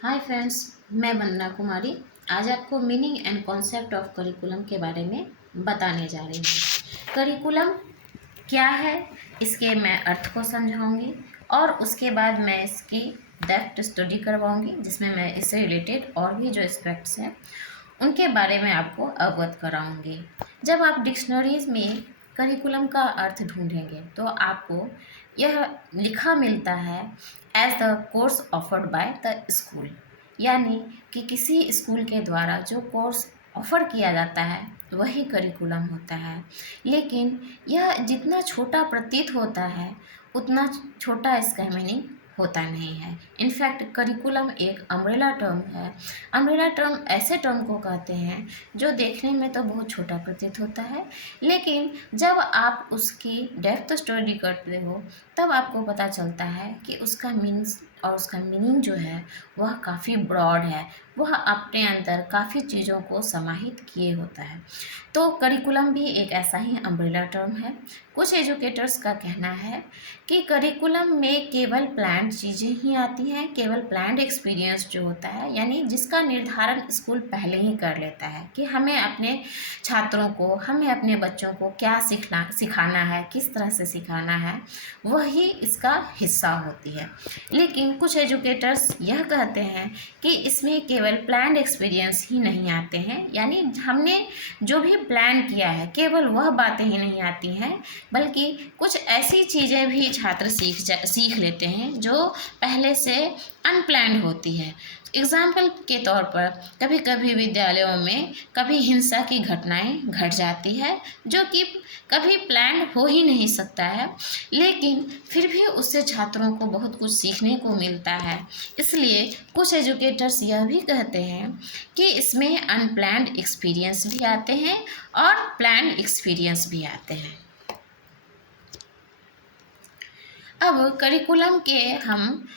Hi friends, मैं वंदना कुमारी आज आपको meaning and concept of curriculum के बारे में बताने जा रही हूँ। करिकुलम क्या है, इसके मैं अर्थ को समझाऊंगी और उसके बाद मैं इसकी डेप्थ स्टडी करवाऊंगी, जिसमें मैं इससे रिलेटेड और भी जो एस्पेक्ट्स हैं उनके बारे में आपको अवगत कराऊंगी। जब आप डिक्शनरीज में करिकुलम का अर्थ ढूंढेंगे तो आपको यह लिखा मिलता है as the course offered by the school, यानी कि किसी स्कूल के द्वारा जो कोर्स ऑफर किया जाता है वही करिकुलम होता है। लेकिन यह जितना छोटा प्रतीत होता है उतना छोटा इसका मीनिंग होता नहीं है। इनफैक्ट करिकुलम एक अम्ब्रेला टर्म है। अम्ब्रेला टर्म ऐसे टर्म को कहते हैं जो देखने में तो बहुत छोटा प्रतीत होता है, लेकिन जब आप उसकी डेप्थ स्टडी करते हो तब आपको पता चलता है कि उसका मीन्स और उसका मीनिंग जो है वह काफ़ी ब्रॉड है। वह अपने अंदर काफ़ी चीज़ों को समाहित किए होता है। तो करिकुलम भी एक ऐसा ही अम्ब्रेला टर्म है। कुछ एजुकेटर्स का कहना है कि करिकुलम में केवल प्लान्ड चीज़ें ही आती हैं, केवल प्लान्ड एक्सपीरियंस जो होता है, यानी जिसका निर्धारण स्कूल पहले ही कर लेता है कि हमें अपने छात्रों को, हमें अपने बच्चों को क्या सिखाना है, किस तरह से सिखाना है, वही इसका हिस्सा होती है। लेकिन कुछ एजुकेटर्स यह कहते हैं कि इसमें केवल प्लान्ड एक्सपीरियंस ही नहीं आते हैं, यानी हमने जो भी प्लान किया है केवल वह बातें ही नहीं आती हैं, बल्कि कुछ ऐसी चीज़ें भी छात्र सीख लेते हैं जो पहले से अनप्लान्ड होती है। एग्जाम्पल के तौर पर कभी कभी विद्यालयों में कभी हिंसा की घटनाएं घट जाती है जो कि कभी प्लान हो ही नहीं सकता है, लेकिन फिर भी उससे छात्रों को बहुत कुछ सीखने को मिलता है। इसलिए कुछ एजुकेटर्स यह भी कहते हैं कि इसमें अनप्लान्ड एक्सपीरियंस भी आते हैं और प्लान एक्सपीरियंस भी आते हैं। अब करिकुलम के हम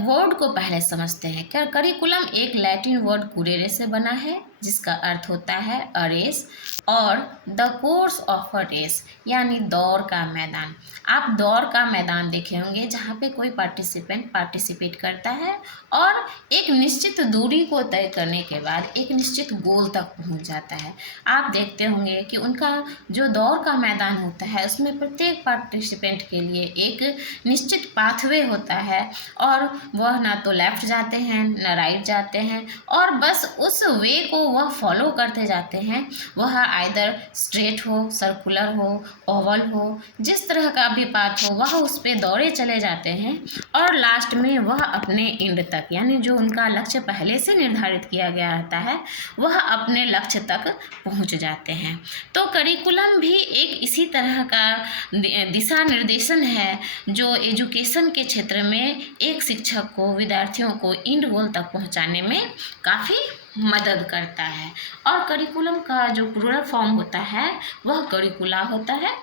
वर्ड को पहले समझते हैं। करिकुलम एक लैटिन वर्ड कुरेरे से बना है जिसका अर्थ होता है अ रेस और the course of a race, यानी दौड़ का मैदान। आप दौड़ का मैदान देखे होंगे जहाँ पे कोई पार्टिसिपेट करता है और एक निश्चित दूरी को तय करने के बाद एक निश्चित गोल तक पहुँच जाता है। आप देखते होंगे कि उनका जो दौड़ का मैदान होता है उसमें प्रत्येक पार्टिसिपेंट के लिए एक निश्चित पाथवे होता है और वह ना तो लेफ्ट जाते हैं ना राइट जाते हैं, और बस उस वे को वह फॉलो करते जाते हैं। वह आइदर स्ट्रेट हो, सर्कुलर हो, ओवल हो, जिस तरह का भी पाथ हो वह उस पर दौड़े चले जाते हैं और लास्ट में वह अपने एंड तक, यानी जो उनका लक्ष्य पहले से निर्धारित किया गया रहता है वह अपने लक्ष्य तक पहुंच जाते हैं। तो करिकुलम भी एक इसी तरह का दिशा निर्देशन है जो एजुकेशन के क्षेत्र में एक शिक्षक को, विद्यार्थियों को एंड गोल तक पहुंचाने में काफ़ी मदद करता है। और करिकुलम का जो प्लूरल फॉर्म होता है वह करिकुला होता है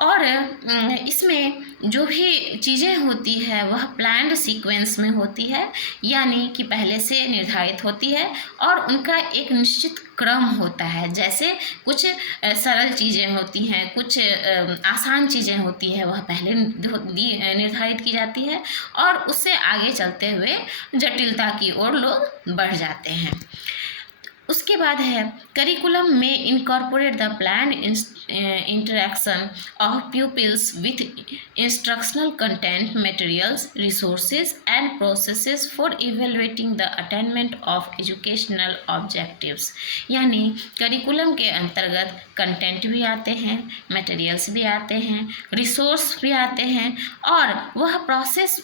और इसमें जो भी चीज़ें होती है वह प्लान्ड सीक्वेंस में होती है, यानी कि पहले से निर्धारित होती है और उनका एक निश्चित क्रम होता है। जैसे कुछ सरल चीज़ें होती हैं, कुछ आसान चीज़ें होती है, वह पहले निर्धारित की जाती है और उससे आगे चलते हुए जटिलता की ओर लोग बढ़ जाते हैं। उसके बाद है करिकुलम में incorporate the plan interaction of pupils with instructional content, materials, resources and processes for evaluating the attainment of educational objectives, यानी करिकुलम के अंतर्गत कंटेंट भी आते हैं, मटेरियल्स भी आते हैं, रिसोर्स भी आते हैं और वह प्रोसेस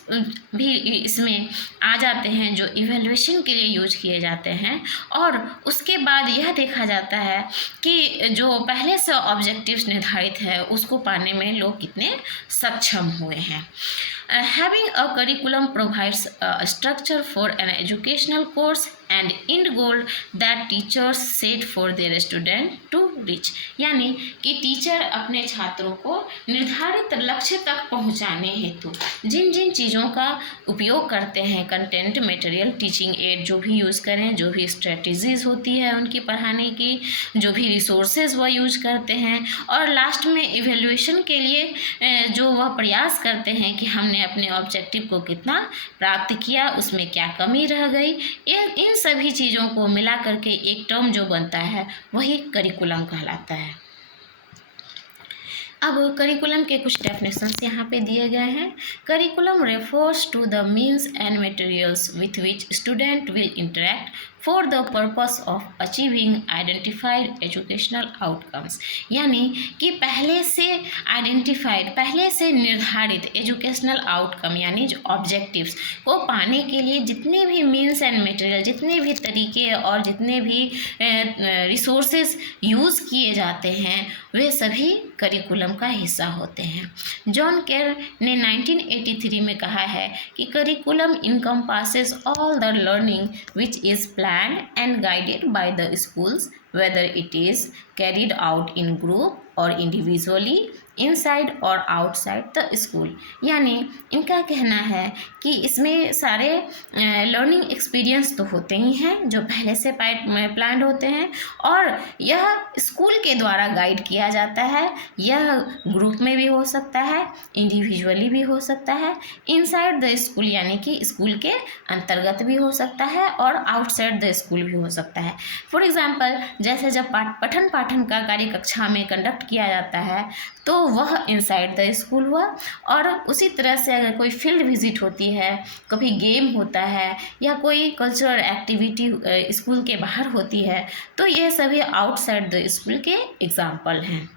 भी इसमें आ जाते हैं जो इवेलुएशन के लिए यूज किए जाते हैं। और उसके बाद यह देखा जाता है कि जो पहले से ऑब्जेक्टिव्स निर्धारित है उसको पाने में लोग कितने सक्षम हुए हैं। Having a curriculum provides a structure for an educational course and and goal that teachers set for their student to reach. यानी कि टीचर अपने छात्रों को निर्धारित लक्ष्य तक पहुंचाने हेतु जिन जिन चीज़ों का उपयोग करते हैं, कंटेंट, मटेरियल, टीचिंग एड जो भी यूज़ करें, जो भी स्ट्रेटजीज होती है उनकी पढ़ाने की, जो भी रिसोर्सेज वह यूज करते हैं, और लास्ट में इवेल्युएशन के लिए जो वह प्रयास करते हैं कि हमने अपने ऑब्जेक्टिव को कितना प्राप्त किया, उसमें क्या कमी रह गई, इन सभी चीज़ों को मिला करके एक टर्म जो बनता है वही करिकुलम कहलाता है। अब करिकुलम के कुछ डेफिनेशंस यहाँ पे दिए गए हैं। Curriculum refers to the means and materials with which student will interact for the purpose of achieving identified educational outcomes. यानी कि पहले से निर्धारित एजुकेशनल आउटकम यानी जो ऑब्जेक्टिव्स को पाने के लिए जितने भी मीन्स एंड मटेरियल, जितने भी तरीके और जितने भी रिसोर्सेज यूज़ किए जाते हैं वे सभी करिकुलम का हिस्सा होते हैं। जॉन केर ने 1983 में कहा है कि curriculum encompasses all the learning which is planned and guided by the schools, whether it is carried out in group or individually, inside और आउटसाइड द स्कूल। यानी इनका कहना है कि इसमें सारे लर्निंग एक्सपीरियंस तो होते ही हैं जो पहले से प्लान्ड होते हैं, और यह स्कूल के द्वारा गाइड किया जाता है। यह ग्रुप में भी हो सकता है, इंडिविजुअली भी हो सकता है, इनसाइड द स्कूल यानी कि स्कूल के अंतर्गत भी हो सकता है, और आउटसाइड द स्कूल भी हो सकता है। फॉर एग्जाम्पल, जैसे जब पठन पाठन का कार्य कक्षा में कंडक्ट किया जाता है तो वह इनसाइड द स्कूल हुआ, और उसी तरह से अगर कोई फील्ड विजिट होती है, कभी गेम होता है या कोई कल्चरल एक्टिविटी स्कूल के बाहर होती है तो ये सभी आउटसाइड द स्कूल के एग्जाम्पल हैं।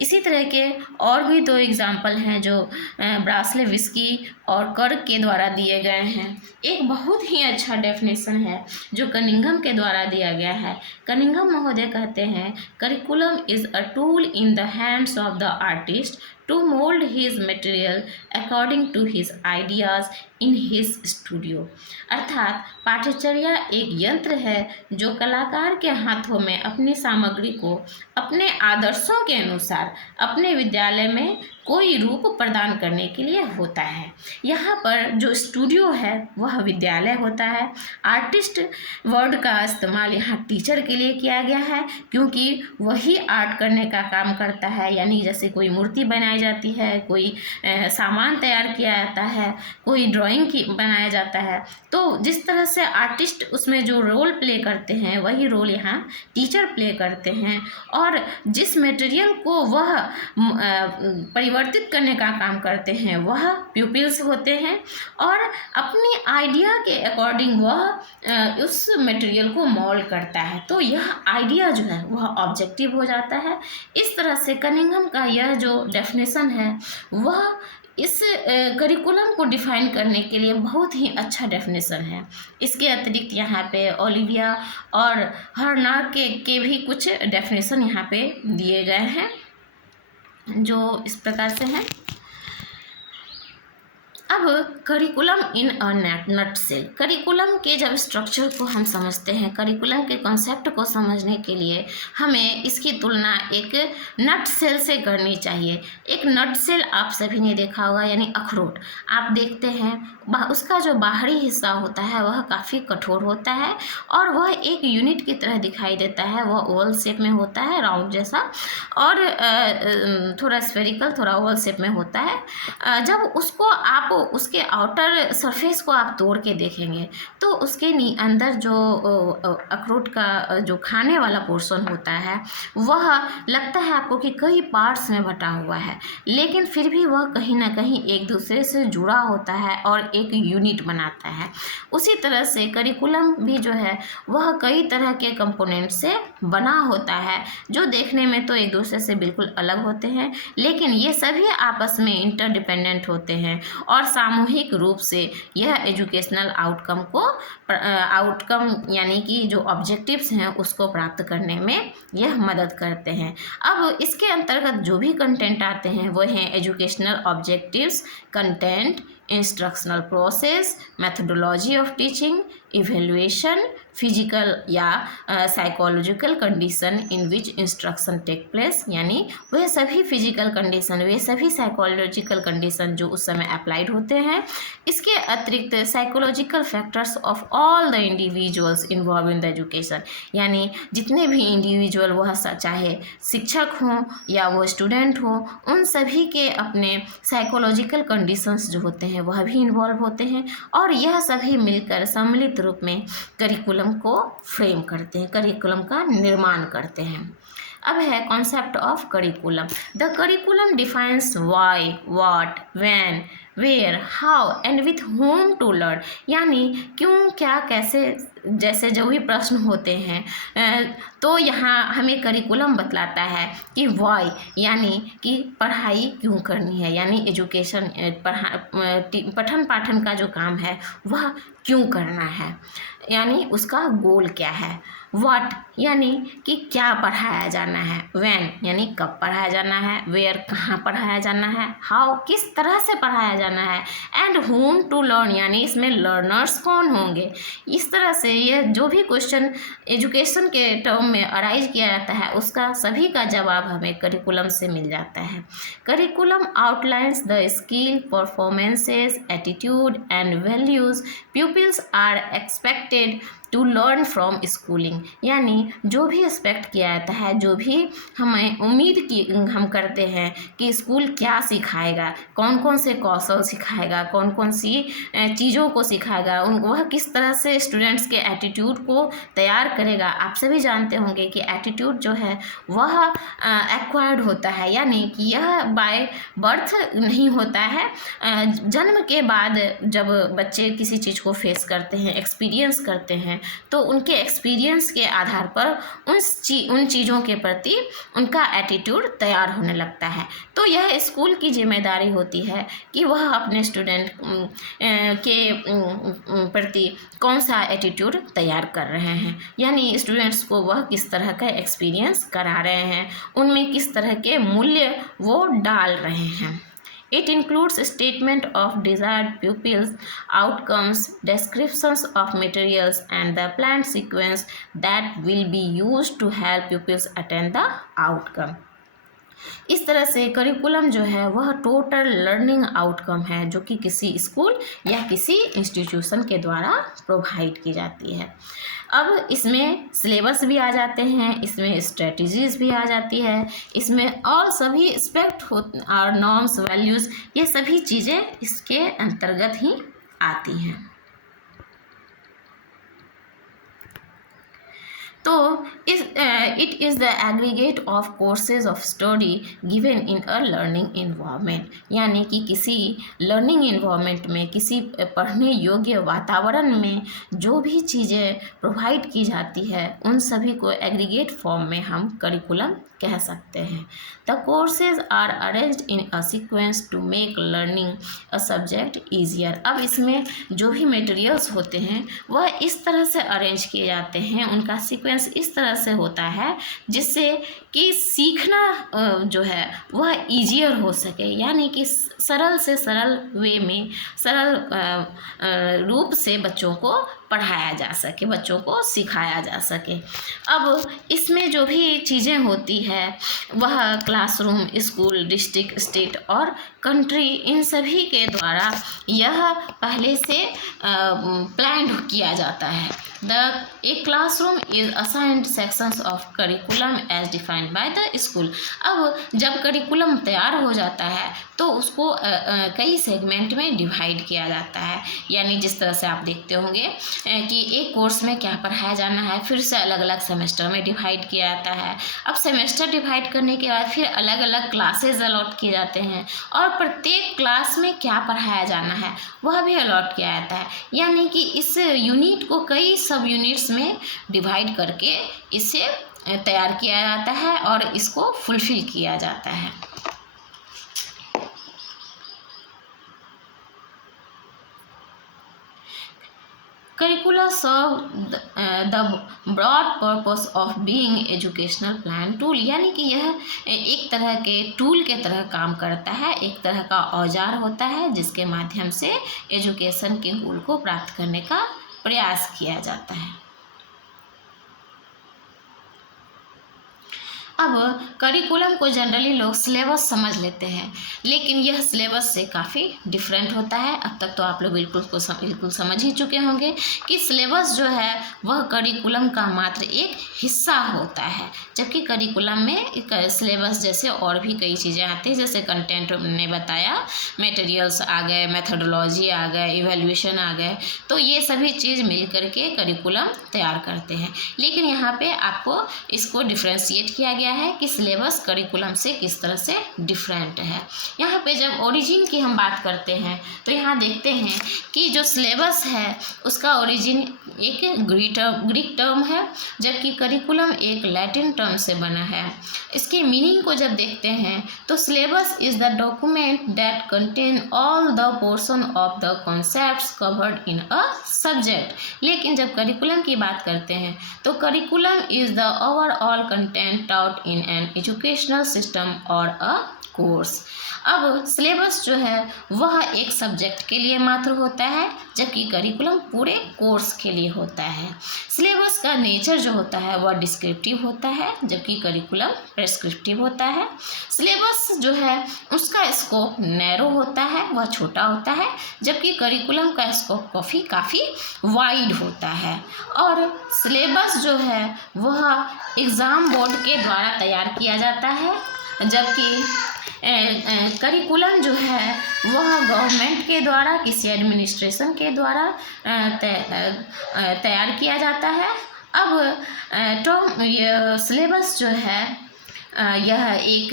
इसी तरह के और भी दो एग्जाम्पल हैं जो ब्रास्लेविस्की और कर्क के द्वारा दिए गए हैं। एक बहुत ही अच्छा डेफिनेशन है जो कनिंघम के द्वारा दिया गया है। कनिंघम महोदय कहते हैं, curriculum is a tool in the hands of the artist to mould his material according to his ideas in his studio. अर्थात पाठ्यचर्या एक यंत्र है जो कलाकार के हाथों में अपनी सामग्री को अपने आदर्शों के अनुसार अपने विद्यालय में कोई रूप प्रदान करने के लिए होता है। यहाँ पर जो स्टूडियो है वह विद्यालय होता है। आर्टिस्ट वर्ड का इस्तेमाल यहाँ टीचर के लिए किया गया है क्योंकि वही आर्ट करने का काम करता है। यानी जैसे कोई मूर्ति बनाई जाती है, कोई सामान तैयार किया जाता है, कोई ड्राइंग बनाया जाता है, तो जिस तरह से आर्टिस्ट उसमें जो रोल प्ले करते हैं वही रोल यहाँ टीचर प्ले करते हैं, और जिस मटेरियल को वह परिवर्तित करने का काम करते हैं वह प्यूपिल्स होते हैं, और अपनी आइडिया के अकॉर्डिंग वह उस मटेरियल को मोल्ड करता है। तो यह आइडिया जो है वह ऑब्जेक्टिव हो जाता है। इस तरह से कनिंघम का यह जो डेफिनेशन है वह इस करिकुलम को डिफाइन करने के लिए बहुत ही अच्छा डेफिनेशन है। इसके अतिरिक्त यहाँ पे ओलिविया और हर्नार्ड के भी कुछ डेफिनेशन यहाँ पे दिए गए हैं जो इस प्रकार से हैं। अब करिकुलम इन अ नटसेल। करिकुलम के जब स्ट्रक्चर को हम समझते हैं, करिकुलम के कॉन्सेप्ट को समझने के लिए हमें इसकी तुलना एक नट सेल से करनी चाहिए। एक नट सेल आप सभी ने देखा होगा, यानी अखरोट आप देखते हैं, उसका जो बाहरी हिस्सा होता है वह काफ़ी कठोर होता है और वह एक यूनिट की तरह दिखाई देता है। वह ओवल शेप में होता है, राउंड जैसा, और थोड़ा स्फेरिकल, थोड़ा ओवल शेप में होता है। जब उसको आप उसके आउटर सरफेस को आप तोड़ के देखेंगे तो उसके अंदर जो अखरोट का जो खाने वाला पोर्शन होता है वह लगता है आपको कि कई पार्ट्स में बटा हुआ है, लेकिन फिर भी वह कहीं ना कहीं एक दूसरे से जुड़ा होता है और एक यूनिट बनाता है। उसी तरह से करिकुलम भी जो है वह कई तरह के कंपोनेंट से बना होता है जो देखने में तो एक दूसरे से बिल्कुल अलग होते हैं, लेकिन ये सभी आपस में इंटरडिपेंडेंट होते हैं और सामूहिक रूप से यह एजुकेशनल आउटकम यानी कि जो ऑब्जेक्टिव्स हैं उसको प्राप्त करने में यह मदद करते हैं। अब इसके अंतर्गत जो भी कंटेंट आते हैं वो हैं educational objectives, content, instructional process, methodology of teaching, evaluation, physical या psychological condition in which instruction take place, यानी वह सभी फिजिकल कंडीशन, वे सभी साइकोलॉजिकल कंडीशन जो उस समय अप्लाइड होते हैं। इसके अतिरिक्त psychological factors of all the individuals involve in the education, यानी जितने भी इंडिविजुअल, वह चाहे शिक्षक हों या वो स्टूडेंट हो, उन सभी के अपने साइकोलॉजिकल कंडीशंस जो होते हैं वह भी इन्वॉल्व होते हैं, और यह सभी मिलकर सम्मिलित रूप में करिकुलम को फ्रेम करते हैं, करिकुलम का निर्माण करते हैं। अब है concept of curriculum. The curriculum defines why, what, when, where, how and with whom to learn, यानी क्यों, क्या, कैसे जैसे जो भी प्रश्न होते हैं, तो यहाँ हमें करिकुलम बतलाता है कि वाई, यानी कि पढ़ाई क्यों करनी है, यानी एजुकेशन, पठन पाठन का जो काम है वह क्यों करना है, यानी उसका गोल क्या है। व्हाट, यानी कि क्या पढ़ाया जाना है। व्हेन, यानी कब पढ़ाया जाना है। वेयर, कहाँ पढ़ाया जाना है। हाउ, किस तरह से पढ़ाया जाना है। एंड होम टू लर्न, यानी इसमें लर्नर्स कौन होंगे। इस तरह से यह जो भी क्वेश्चन एजुकेशन के टर्म में अराइज किया जाता है उसका सभी का जवाब हमें करिकुलम से मिल जाता है। Curriculum outlines the skill, performances, attitude and values pupils are expected to learn from schooling, यानी जो भी एक्सपेक्ट किया जाता है, जो भी हमें उम्मीद की हम करते हैं कि स्कूल क्या सिखाएगा, कौन कौन से कौशल सिखाएगा, कौन कौन सी चीज़ों को सिखाएगा, वह किस तरह से स्टूडेंट्स के एटीट्यूड को तैयार करेगा। आप सभी जानते होंगे कि एटीट्यूड जो है वह एक्वायर्ड होता है, यानी कि यह बाय बर्थ नहीं होता है। जन्म के बाद जब बच्चे किसी चीज़ को फेस करते हैं, एक्सपीरियंस करते हैं, तो उनके एक्सपीरियंस के आधार पर उन चीज़ों के प्रति उनका एटीट्यूड तैयार होने लगता है। तो यह स्कूल की जिम्मेदारी होती है कि वह अपने स्टूडेंट के प्रति कौन सा एटीट्यूड तैयार कर रहे हैं, यानी स्टूडेंट्स को वह किस तरह का एक्सपीरियंस करा रहे हैं, उनमें किस तरह के मूल्य वो डाल रहे हैं। It includes statement of desired pupils, outcomes, descriptions of materials, and the planned sequence that will be used to help pupils attain the outcome. इस तरह से करिकुलम जो है वह टोटल लर्निंग आउटकम है जो कि किसी स्कूल या किसी इंस्टीट्यूशन के द्वारा प्रोवाइड की जाती है। अब इसमें सिलेबस भी आ जाते हैं, इसमें स्ट्रेटजीज भी आ जाती है, इसमें और सभी एस्पेक्ट और नॉर्म्स, वैल्यूज़, ये सभी चीज़ें इसके अंतर्गत ही आती हैं। तो it is the aggregate of courses of study given in a learning environment, यानी कि किसी लर्निंग इन्वायरमेंट में, किसी पढ़ने योग्य वातावरण में जो भी चीज़ें प्रोवाइड की जाती है उन सभी को एग्रीगेट फॉर्म में हम करिकुलम कह सकते हैं। The courses are arranged in a sequence to make learning a subject easier. अब इसमें जो भी मटेरियल्स होते हैं वह इस तरह से अरेंज किए जाते हैं, उनका सीक्वेंस इस तरह से होता है जिससे कि सीखना जो है वह ईजियर हो सके, यानी कि सरल से सरल वे में, सरल रूप से बच्चों को पढ़ाया जा सके, बच्चों को सिखाया जा सके। अब इसमें जो भी चीज़ें होती है वह क्लासरूम, स्कूल, डिस्ट्रिक्ट, स्टेट और कंट्री, इन सभी के द्वारा यह पहले से प्लान किया जाता है। A classroom is assigned sections of curriculum as defined by the school। अब जब करिकुलम तैयार हो जाता है तो उसको कई सेगमेंट में डिवाइड किया जाता है, यानी जिस तरह से आप देखते होंगे कि एक कोर्स में क्या पढ़ाया जाना है, फिर से अलग अलग सेमेस्टर में डिवाइड किया जाता है। अब सेमेस्टर डिवाइड करने के बाद फिर अलग अलग क्लासेज अलॉट किए जाते हैं और प्रत्येक क्लास में क्या पढ़ाया जाना है वह भी अलॉट किया जाता है, यानी कि इस यूनिट को कई सब यूनिट्स में डिवाइड करके इसे तैयार किया जाता है और इसको फुलफिल किया जाता है। Curriculum serve the broad purpose of being educational plan tool, यानी कि यह एक तरह के टूल के तरह काम करता है, एक तरह का औजार होता है जिसके माध्यम से एजुकेशन के गोल को प्राप्त करने का प्रयास किया जाता है। अब करिकुलम को जनरली लोग सिलेबस समझ लेते हैं, लेकिन यह सिलेबस से काफ़ी डिफरेंट होता है। अब तक तो आप लोग बिल्कुल समझ ही चुके होंगे कि सिलेबस जो है वह करिकुलम का मात्र एक हिस्सा होता है, जबकि करिकुलम में सिलेबस जैसे और भी कई चीज़ें आती हैं, जैसे कंटेंट ने बताया, मटेरियल्स आ गए, मेथडोलॉजी आ गए, इवैल्यूएशन आ गए, तो ये सभी चीज़ मिल करके करिकुलम तैयार करते हैं। लेकिन यहाँ पे आपको इसको डिफ्रेंशिएट किया गया है कि सिलेबस करिकुलम से किस तरह से डिफरेंट है। यहाँ पे जब ओरिजिन की हम बात करते हैं तो यहाँ देखते हैं कि जो सिलेबस है उसका ओरिजिन एक ग्रीक टर्म है, जबकि करिकुलम एक लैटिन टर्म से बना है। इसके मीनिंग को जब देखते हैं तो syllabus is the document that contain all the portion of the concepts covered in a subject. लेकिन जब करिकुलम की बात करते हैं तो curriculum is the overall content taught in an educational system or a course। अब सिलेबस जो है वह एक सब्जेक्ट के लिए मात्र होता है, जबकि करिकुलम पूरे कोर्स के लिए होता है। सिलेबस का नेचर जो होता है वह डिस्क्रिप्टिव होता है, जबकि करिकुलम प्रेस्क्रिप्टिव होता है। सिलेबस जो है उसका स्कोप नैरो होता है, वह छोटा होता है, जबकि करिकुलम का स्कोप काफ़ी वाइड होता है। और सिलेबस जो है वह एग्ज़ाम बोर्ड के द्वारा तैयार किया जाता है, जबकि करिकुलम जो है वह गवर्नमेंट के द्वारा, किसी एडमिनिस्ट्रेशन के द्वारा तैयार किया जाता है। अब सिलेबस जो है यह एक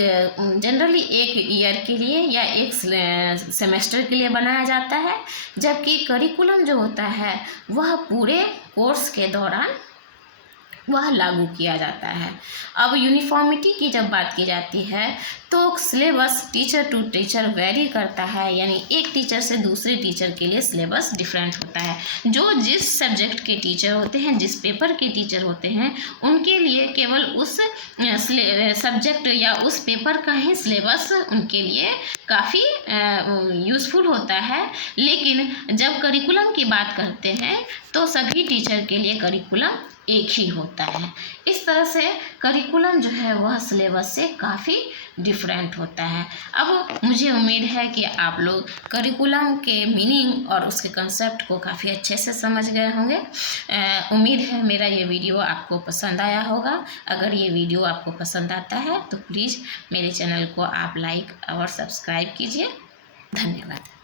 जनरली एक ईयर के लिए या एक सेमेस्टर के लिए बनाया जाता है, जबकि करिकुलम जो होता है वह पूरे कोर्स के दौरान वह लागू किया जाता है। अब यूनिफॉर्मिटी की जब बात की जाती है तो syllabus teacher to teacher vary करता है, यानी एक टीचर से दूसरे टीचर के लिए सिलेबस डिफरेंट होता है। जो जिस सब्जेक्ट के टीचर होते हैं, जिस पेपर के टीचर होते हैं, उनके लिए केवल उस सब्जेक्ट या उस पेपर का ही सिलेबस उनके लिए काफ़ी यूज़फुल होता है। लेकिन जब करिकुलम की बात करते हैं तो सभी टीचर के लिए करिकुलम एक ही होता है। इस तरह से करिकुलम जो है वह सिलेबस से काफ़ी डिफरेंट होता है। अब मुझे उम्मीद है कि आप लोग करिकुलम के मीनिंग और उसके कंसेप्ट को काफ़ी अच्छे से समझ गए होंगे। उम्मीद है मेरा ये वीडियो आपको पसंद आया होगा। अगर ये वीडियो आपको पसंद आता है तो प्लीज़ मेरे चैनल को आप लाइक और सब्सक्राइब कीजिए। धन्यवाद।